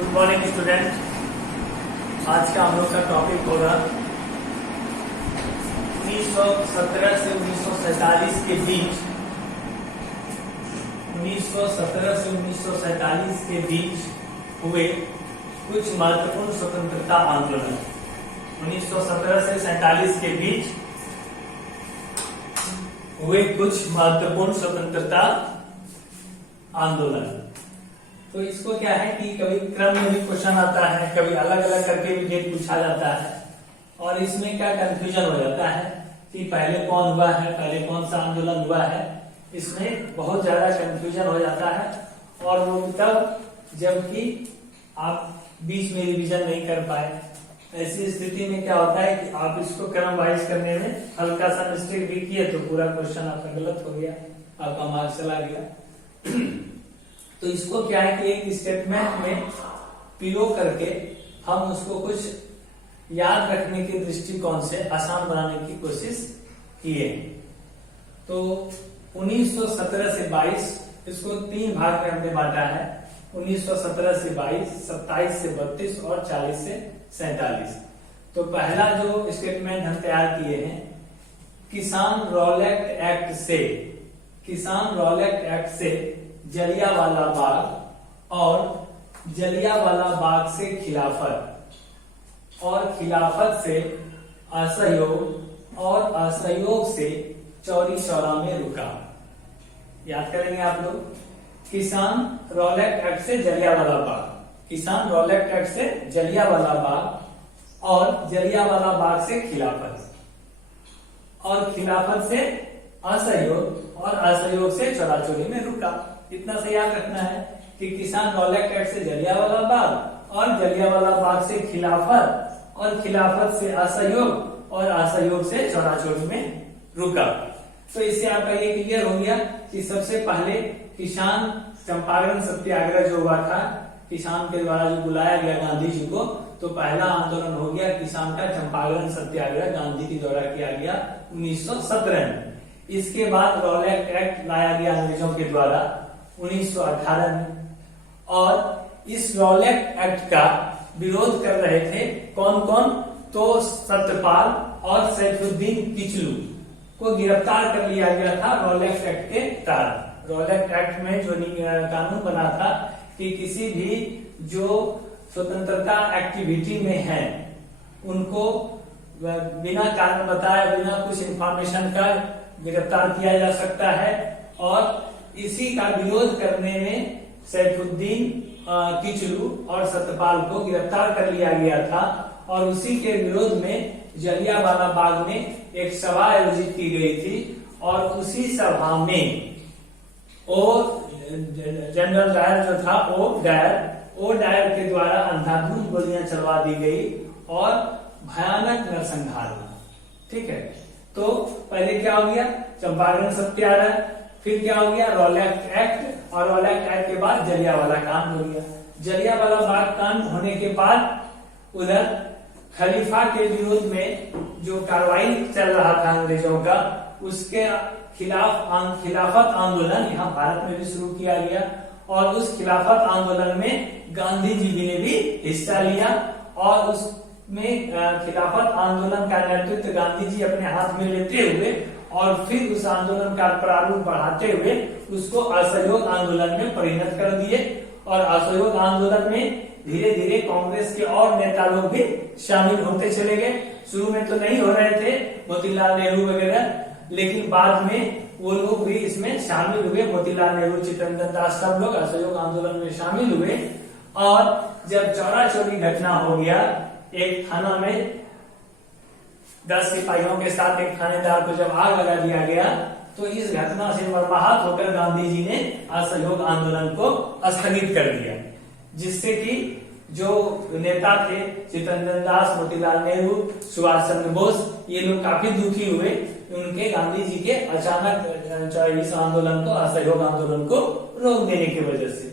Good morning student. आज का हम लोग का टॉपिक होगा 1917 से 1947 के बीच 1917 से 1947 के बीच हुए कुछ महत्वपूर्ण स्वतंत्रता आंदोलन। 1917 से 47 के बीच हुए कुछ महत्वपूर्ण स्वतंत्रता आंदोलन। तो इसको क्या है कि कभी क्रम में भी क्वेश्चन आता है, कभी अलग अलग करके भी डेट पूछा जाता है और इसमें क्या कंफ्यूजन हो जाता है कि पहले कौन हुआ है, पहले कौन सा आंदोलन हुआ है। इसमें बहुत ज्यादा कंफ्यूजन हो जाता है और वो तब जबकि आप बीच में रिवीजन नहीं कर पाए। ऐसी स्थिति में क्या होता है कि आप इसको क्रम वाइज करने में हल्का सा मिस्टेक भी किए तो पूरा क्वेश्चन आपका गलत हो गया, आपका मार्क्स चला गया। तो इसको क्या है कि एक स्टेटमेंट में पिरो करके हम उसको कुछ याद रखने के दृष्टिकोण से आसान बनाने की कोशिश किए। तो 1917 से 22 इसको 3 भाग में हमने बांटा है। 1917 से 22, 27 से 32 और 40 से 47। तो पहला जो स्टेटमेंट हम तैयार किए हैं, किसान रॉलेट एक्ट से जलियांवाला बाग और जलियांवाला बाग से खिलाफत और खिलाफत से असहयोग और असहयोग से चौरी चौरा में रुका। याद करेंगे आप लोग, किसान रॉलेट एक्ट से जलियांवाला बाग, किसान रॉलेट एक्ट से जलियांवाला बाग और जलियांवाला बाग से खिलाफत और खिलाफत से असहयोग और असहयोग से चौराचौरी में रुका। इतना से याद रखना है कि किसान रॉलेट एक्ट से जलियांवाला बाग और जलियांवाला बाग से खिलाफत और खिलाफत से असहयोग और असहयोग से चौराचौरी में रुका। तो इससे आपका ये क्लियर हो गया कि सबसे पहले किसान चंपारण सत्याग्रह जो हुआ था, किसान के द्वारा जो बुलाया गया गांधी जी को, तो पहला आंदोलन हो गया किसान का चंपारण सत्याग्रह, गांधी के द्वारा किया गया 1917 में। इसके बाद रॉलेट एक्ट लाया गया अंग्रेजों के द्वारा 1918 में और इस रॉलेट एक्ट का विरोध कर रहे थे कौन कौन, तो सत्यपाल और सैफुद्दीन किचलू को गिरफ्तार कर लिया गया था रॉलेट एक्ट के तहत। रॉलेट एक्ट में जो कानून बना था कि किसी भी जो स्वतंत्रता एक्टिविटी में है उनको बिना कारण बताए, बिना कुछ इंफॉर्मेशन का गिरफ्तार किया जा सकता है। और इसी का विरोध करने में सैफुद्दीन किचलू और सत्यपाल को गिरफ्तार कर लिया गया था और उसी के विरोध में जलियांवाला बाग में एक सभा आयोजित की गई थी और उसी सभा में जनरल डायर जो था ओ डायर के द्वारा अंधाधुंध गोलियां चलवा दी गई और भयानक नरसंहार हुआ। ठीक है, तो पहले क्या हो गया, चंपारण सत्याग्रह, फिर क्या हो गया रॉलेट एक्ट और रॉलेट एक्ट के बाद जलियांवाला कांड हो गया। जलियांवाला बाग कांड होने के बाद उधर खलीफा के विरोध में जो कार्रवाई चल रहा था अंग्रेजों का, उसके खिलाफत आंदोलन यहाँ भारत में भी शुरू किया गया और उस खिलाफत आंदोलन में गांधी जी ने भी हिस्सा लिया और उसमें खिलाफत आंदोलन का नेतृत्व गांधी जी अपने हाथ में लेते हुए और फिर उस आंदोलन का प्रारूप बढ़ाते हुए उसको असहयोग आंदोलन में परिणत कर दिए और असहयोग आंदोलन में धीरे धीरे कांग्रेस के और नेता लोग भी शामिल होते चले गए। शुरू में तो नहीं हो रहे थे मोतीलाल नेहरू वगैरह, लेकिन बाद में वो लोग भी इसमें शामिल हुए। मोतीलाल नेहरू, चित्तरंजन दास सब लोग असहयोग आंदोलन में शामिल हुए और जब चौरा-चौरी घटना हो गया, एक थाना में 10 सिपाहियों के साथ एक थानेदार को जब आग लगा दिया गया, तो इस घटना से मर्माहत होकर गांधी जी ने असहयोग आंदोलन को स्थगित कर दिया, जिससे कि जो नेता थे चित्तरंजन दास, मोतीलाल नेहरू, सुभाष चंद्र बोस, ये लोग काफी दुखी हुए उनके गांधी जी के अचानक इस आंदोलन को, असहयोग आंदोलन को रोक देने की वजह से।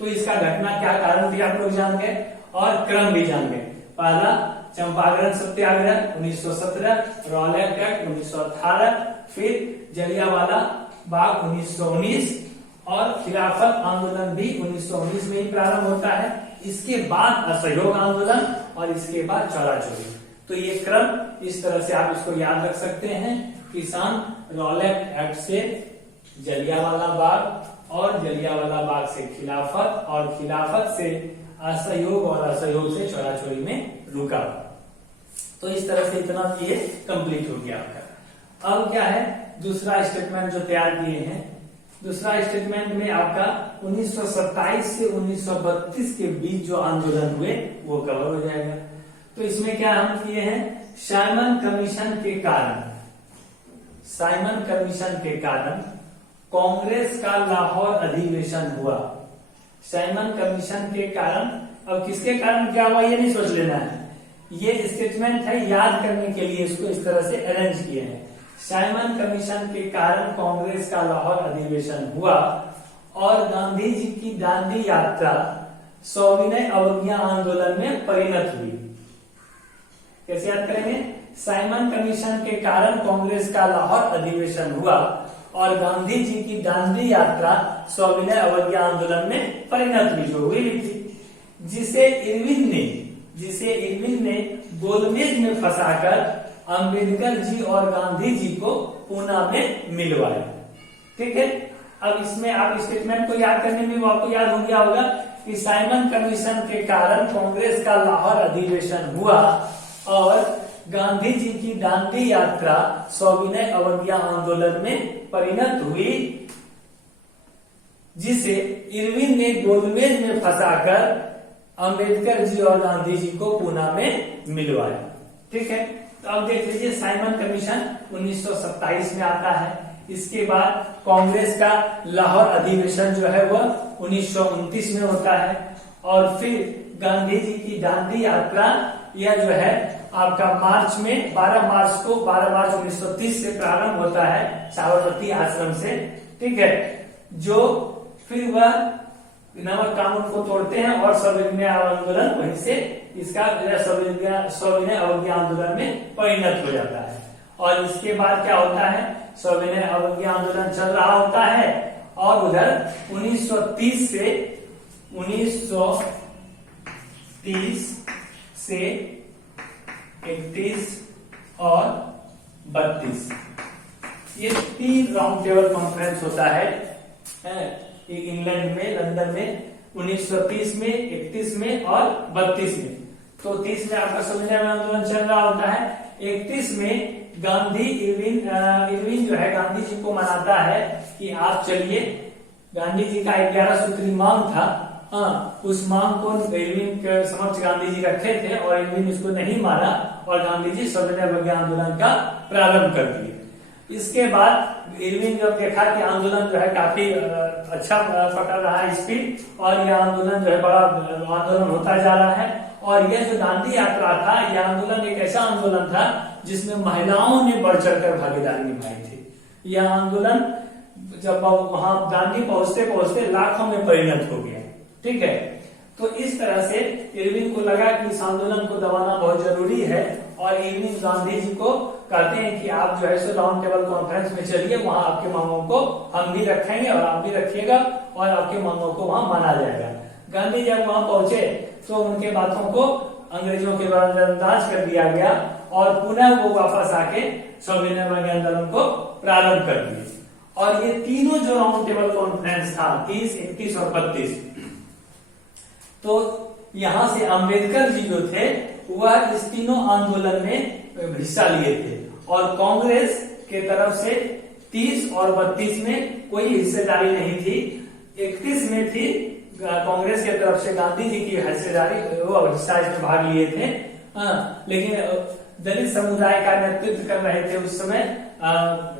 तो इसका घटना क्या कारण थी आप लोग जान गए और क्रम भी जान गए। पहला चंपारण सत्याग्रह 1917, रॉलेट एक्ट 1918, फिर जलियांवाला बाग 1919 और खिलाफत आंदोलन भी 1919 में ही प्रारंभ होता है। इसके बाद असहयोग आंदोलन और इसके बाद चौरा चोरी। तो ये क्रम इस तरह से आप इसको याद रख सकते हैं। किसान रॉलेट एक्ट से जलियांवाला बाग और जलियांवाला बाग से खिलाफत और खिलाफत से असहयोग और असहयोग से चौरा चोरी में रुका। तो इस तरह से इतना ये कंप्लीट हो गया आपका। अब क्या है दूसरा स्टेटमेंट जो तैयार किए हैं। दूसरा स्टेटमेंट में आपका 1927 से 1932 के बीच जो आंदोलन हुए वो कवर हो जाएगा। तो इसमें क्या हम किए हैं, साइमन कमीशन के कारण कांग्रेस का लाहौर अधिवेशन हुआ। साइमन कमीशन के कारण, अब किसके कारण क्या हुआ ये नहीं सोच लेना है, ये स्टेटमेंट है याद करने के लिए इसको इस तरह से अरेंज किए हैं। साइमन कमीशन के कारण कांग्रेस का लाहौर अधिवेशन हुआ और गांधी जी की दांडी यात्रा सविनय अवज्ञा आंदोलन में परिणत हुई। कैसे याद करेंगे, साइमन कमीशन के कारण कांग्रेस का लाहौर अधिवेशन हुआ और गांधी जी की दांडी यात्रा सविनय अवज्ञा आंदोलन में परिणत हुई, जो हुई थी, जिसे इरविन ने गोलमेज में फंसाकर अंबेडकर जी और गांधी जी को पूना में मिलवाया। ठीक है, अब इसमें आप स्टेटमेंट को याद करने में वो आपको याद हो गया होगा कि साइमन कमीशन के कारण कांग्रेस का लाहौर अधिवेशन हुआ और गांधी जी की दांडी यात्रा सविनय अवज्ञा आंदोलन में परिणत हुई, जिसे इरविन ने गोलमेज में फंसाकर अंबेडकर जी और गांधी जी को पूना में मिलवाया। ठीक है, तो अब देख लीजिए साइमन कमीशन 1927 में आता है। इसके बाद कांग्रेस का लाहौर अधिवेशन जो है वह 1929 में होता है और फिर गांधी जी की दांडी यात्रा यह जो है आपका मार्च में 12 मार्च 1930 से प्रारंभ होता है साबरमती आश्रम से। ठीक है, जो फिर वह नमक कानून को तोड़ते हैं और सविनय आंदोलन वहीं से इसका सविनय अवज्ञा आंदोलन में परिणत हो जाता है। और इसके बाद क्या होता है, सविनय अवज्ञा आंदोलन चल रहा होता है और उधर 1930 से 31 और 32 ये 3 राउंड टेबल कॉन्फ्रेंस होता है इंग्लैंड में, लंदन में 1930 में, 31 में और 32 में। तो 30 में आपका सविनय आंदोलन चल रहा होता है। 31 में गांधी इरविन जो है गांधी जी को मनाता है कि आप चलिए, गांधी जी का 11 सूत्री मांग था, उस मांग को इरविन के समक्ष गांधी जी रखे थे और इरविन इसको नहीं माना और गांधी जी सविनय अवज्ञा आंदोलन का प्रारंभ कर दिए। इसके बाद इरविन जब देखा कि आंदोलन जो है काफी अच्छा पकड़ रहा है स्पीड और यह आंदोलन जो है बड़ा आंदोलन होता जा रहा है और यह जो दांडी यात्रा था यह आंदोलन एक ऐसा आंदोलन था जिसमें महिलाओं ने बढ़ चढ़कर भागीदारी निभाई थी। यह आंदोलन जब वहां दांडी पहुंचते पहुंचते लाखों में परिणत हो गया। ठीक है, तो इस तरह से इरविन को लगा कि इस आंदोलन को दबाना बहुत जरूरी है और इरविन गांधी जी को कहते हैं कि आप जो है सो राउंड टेबल कॉन्फ्रेंस में चलिए, वहां आपके मांगों को हम भी रखेंगे और आप भी रखिएगा और आपके मांगों को वहां माना जाएगा। गांधी जब वहां पहुंचे तो उनके बातों को अंग्रेजों के द्वारा नजरअंदाज कर दिया गया और पुनः वो वापस आके सविनय अवज्ञा आंदोलन को प्रारंभ कर दिए। और ये तीनों जो राउंड टेबल कॉन्फ्रेंस था 30, 31 और 32, तो यहां से अंबेडकर जी जो थे वह इस तीनों आंदोलन में हिस्सा लिए थे और कांग्रेस के तरफ से 30 और 32 में कोई हिस्सेदारी नहीं थी। 31 में थी कांग्रेस के तरफ से गांधी जी की हिस्सेदारी, वो हिस्सा इसमें भाग लिए थे। लेकिन दलित समुदाय का नेतृत्व कर रहे थे उस समय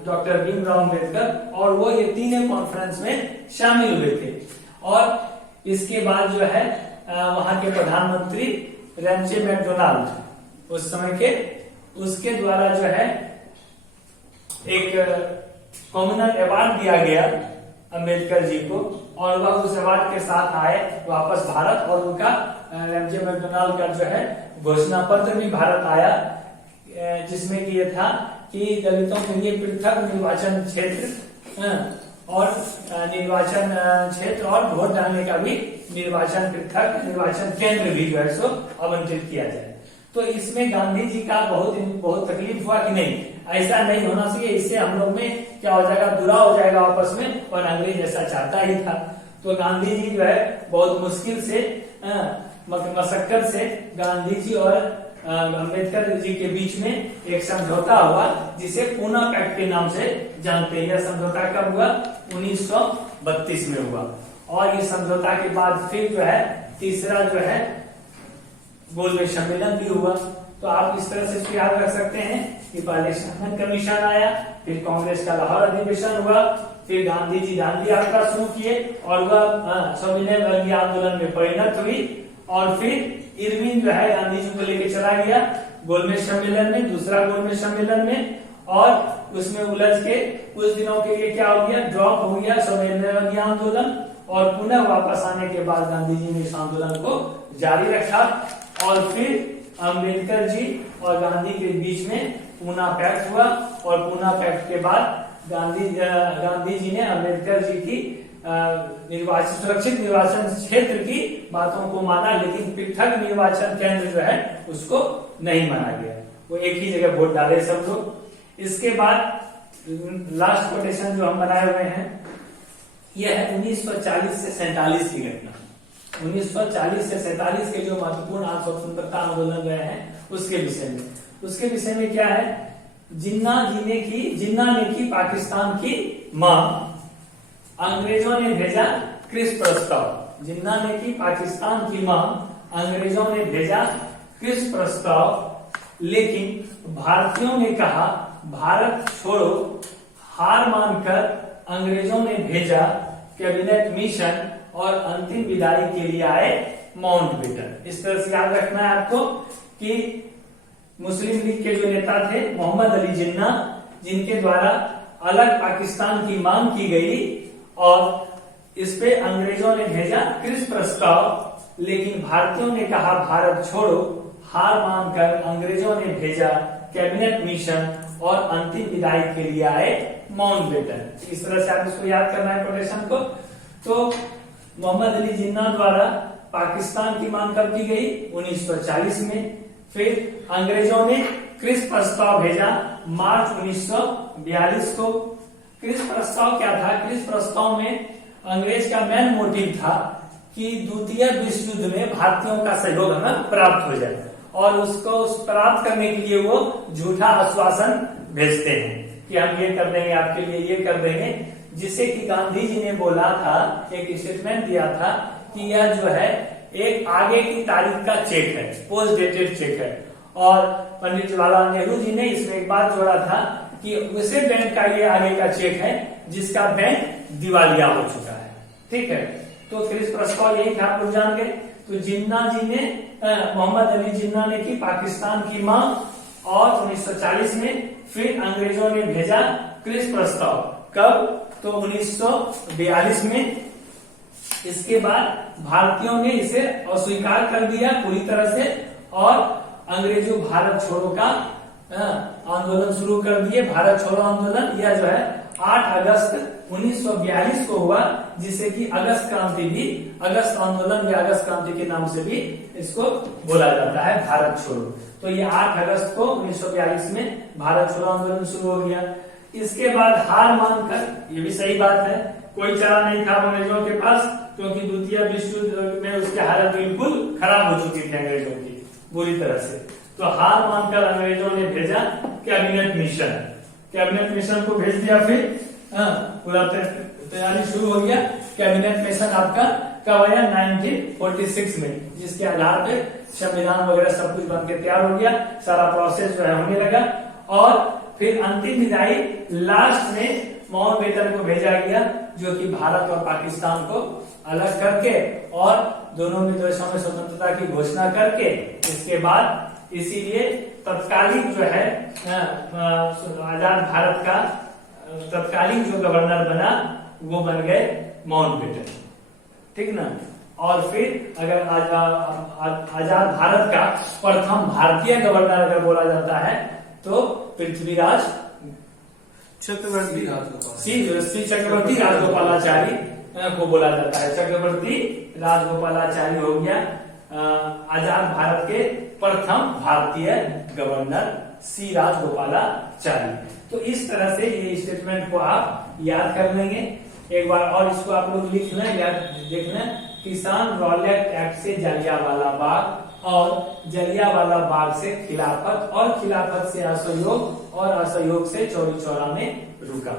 डॉक्टर भीमराव अम्बेडकर और वो ये तीनों कॉन्फ्रेंस में शामिल हुए थे। और इसके बाद जो है वहां के प्रधानमंत्री रैमसे मैकडोनाल्ड उस समय के, उसके द्वारा जो है एक कॉमनल अवार्ड दिया गया अंबेडकर जी को और वह उस अवार्ड के साथ आए वापस भारत और उनका रैमसे मैकडोनाल्ड का जो है घोषणा पत्र भी भारत आया, जिसमें कि यह था कि दलितों के लिए पृथक निर्वाचन क्षेत्र और निर्वाचन क्षेत्र और वोट डालने का भी निर्वाचन पृथक निर्वाचन केंद्र भी जो है सो आवंटित किया जाए। तो इसमें गांधी जी का बहुत तकलीफ हुआ कि नहीं, ऐसा नहीं होना चाहिए, इससे हम लोग में क्या हो जाएगा, बुरा हो जाएगा आपस में, और अंग्रेज ऐसा चाहता ही था। तो गांधी जी जो है बहुत मुश्किल से मशक्कत से गांधी जी और अम्बेडकर जी के बीच में एक समझौता हुआ, जिसे पूना पैक्ट के नाम से जानते हैं। यह समझौता कब हुआ, 1932 में हुआ। और ये समझौता के बाद फिर जो है तीसरा जो है गोलमेज सम्मेलन भी हुआ। तो आप इस तरह से इसको याद रख सकते हैं कि पहले शासन कमीशन आया, फिर कांग्रेस का लाहौर अधिवेशन हुआ, फिर गांधी जी दांडी यात्रा शुरू किए और वह सविनय वर्गीय आंदोलन में परिणत हुई। और फिर इरविन जो है गांधी जी को लेकर चला गया गोलमेज सम्मेलन में, दूसरा गोलमेज सम्मेलन में, और उसमें उलझ के कुछ दिनों के लिए क्या हो गया, ड्रॉप हो गया सविनय वर्गीय आंदोलन। और पुनः वापस आने के बाद गांधी जी ने इस आंदोलन को जारी रखा। और फिर अम्बेडकर जी और गांधी के बीच में पूना पैक्ट हुआ, और पूना पैक्ट के बाद गांधी जी ने अम्बेडकर जी की सुरक्षित निर्वाचन क्षेत्र की बातों को माना, लेकिन पृथक निर्वाचन केंद्र जो है उसको नहीं माना गया, वो एक ही जगह वोट डाले सब लोग। इसके बाद लास्ट कोटेशन जो हम बनाए हुए हैं यह है 1940 से 47 की घटना। 1940 से 47 के जो महत्वपूर्ण स्वतंत्रता आंदोलन रहे हैं उसके विषय में क्या है, जिन्ना ने की पाकिस्तान की मांग, अंग्रेजों ने भेजा क्रिस प्रस्ताव। जिन्ना ने की पाकिस्तान की मांग, अंग्रेजों ने भेजा क्रिस प्रस्ताव, लेकिन भारतीयों ने कहा भारत छोड़ो। हार मानकर अंग्रेजों ने भेजा कैबिनेट मिशन और अंतिम विदाई के लिए आए माउंटबेटन। इस तरह से याद रखना है आपको कि मुस्लिम लीग के जो नेता थे मोहम्मद अली जिन्ना, जिनके द्वारा अलग पाकिस्तान की मांग की गई, और इस पे अंग्रेजों ने भेजा क्रिस प्रस्ताव, लेकिन भारतीयों ने कहा भारत छोड़ो। हार मानकर अंग्रेजों ने भेजा कैबिनेट मिशन और अंतिम विदाई के लिए आए माउंटबेटन। इस तरह से आप इसको याद करना है कोटेशन को। तो मोहम्मद अली जिन्ना द्वारा पाकिस्तान की मांग कब की गई, 1940 में। फिर अंग्रेजों ने क्रिस प्रस्ताव भेजा मार्च 1942 को। क्रिस प्रस्ताव क्या था, क्रिस प्रस्ताव में अंग्रेज का मेन मोटिव था कि द्वितीय विश्व युद्ध में भारतीयों का सहयोग हमें प्राप्त हो जाए, और उसको प्राप्त करने के लिए वो झूठा आश्वासन भेजते हैं कि हम ये कर देंगे आपके लिए, ये कर देंगे, जिससे कि गांधी जी ने बोला था, एक स्टेटमेंट दिया था कि यह जो है एक आगे की तारीख का चेक है, पोस्ट डेटेड चेक है। और पंडित जवाहरलाल नेहरू जी ने इसमें एक बात जोड़ा था कि उसे बैंक का ये आगे का चेक है जिसका बैंक दिवालिया हो चुका है। ठीक है, तो फिर इस प्रस्ताव यही था, आप लोग जान गए। तो जिन्ना जी ने मोहम्मद अली जिन्ना ने की पाकिस्तान की मांग, और 1940 में फिर अंग्रेजों ने भेजा क्रिस प्रस्ताव। कब, तो 1942 में। इसके बाद भारतीयों ने इसे अस्वीकार कर दिया पूरी तरह से, और अंग्रेजों भारत छोड़ो का आंदोलन शुरू कर दिए। भारत छोड़ो आंदोलन यह जो है 8 अगस्त 1942 को हुआ, जिसे कि अगस्त क्रांति भी, अगस्त आंदोलन या अगस्त क्रांति के नाम से भी इसको बोला जाता है, भारत छोड़ो। तो ये 8 अगस्त को 1942 में भारत छोड़ो आंदोलन शुरू हो गया। इसके बाद हार मानकर, ये भी सही बात है, कोई चारा नहीं था अंग्रेजों के पास, क्योंकि द्वितीय विश्व युद्ध में उसकी हालत बिल्कुल खराब हो चुकी थी अंग्रेजों की बुरी तरह से। तो हार मानकर अंग्रेजों ने भेजा कैबिनेट मिशन। कैबिनेट मिशन को भेज दिया, फिर पूरा तैयारी शुरू हो गया। कैबिनेट मिशन आपका कब आया, 1946 में, जिसके आधार पे संविधान वगैरह सब कुछ बनके तैयार हो गया, सारा प्रोसेस जो है होने लगा। और फिर अंतिम विदाई लास्ट में माउंटबेटन को भेजा गया, जो कि भारत और पाकिस्तान को अलग करके और दोनों देशों में स्वतंत्रता की घोषणा करके, इसके बाद इसीलिए तत्कालीन जो है आजाद भारत का तत्कालीन जो गवर्नर बना वो बन गए माउंटबेटन। ठीक ना। और फिर अगर आजाद भारत का प्रथम भारतीय गवर्नर अगर बोला जाता है तो पृथ्वीराज चक्रवर्ती राजगोपाल श्री चक्रवर्ती राजगोपालाचारी को बोला जाता है। चक्रवर्ती राजगोपालाचारी हो गया आजाद भारत के प्रथम भारतीय गवर्नर सी राजगोपालाचारी। तो इस तरह से ये स्टेटमेंट को आप याद कर लेंगे एक बार, और इसको आप लोग लिखना याद देखना। किसान रॉलेट एक्ट से जलियांवाला बाग और जलियांवाला बाग से खिलाफत और खिलाफत से असहयोग और असहयोग से चौरी चौरा में रुका।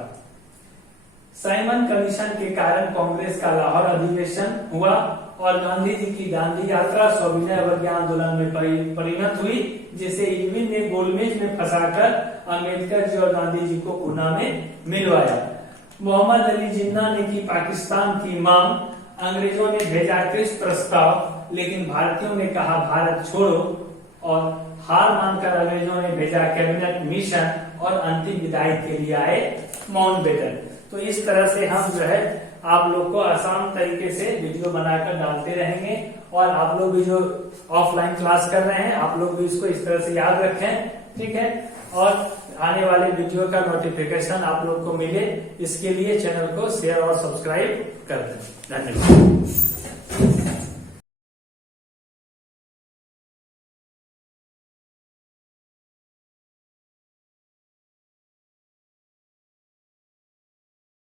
साइमन कमीशन के कारण कांग्रेस का लाहौर अधिवेशन हुआ और गांधी जी की दांडी यात्रा सविनय अवज्ञा आंदोलन में परिणत हुई, जिसे इरविन ने गोलमेज में फंसाकर अम्बेडकर जी और गांधी जी को पुणे में मिलवाया। मोहम्मद अली जिन्ना ने की पाकिस्तान की मांग, अंग्रेजों ने भेजा क्रिस्ट प्रस्ताव, लेकिन भारतीयों ने कहा भारत छोड़ो और हार मानकर अंग्रेजों ने भेजा कैबिनेट मिशन और अंतिम विदाई के लिए आए माउंटबेटन। तो इस तरह से हम जो है आप लोग को आसान तरीके से वीडियो बनाकर डालते रहेंगे, और आप लोग भी जो ऑफलाइन क्लास कर रहे हैं आप लोग भी इसको इस तरह से याद रखें, ठीक है। और आने वाले वीडियो का नोटिफिकेशन आप लोग को मिले, इसके लिए चैनल को शेयर और सब्सक्राइब कर दें। धन्यवाद।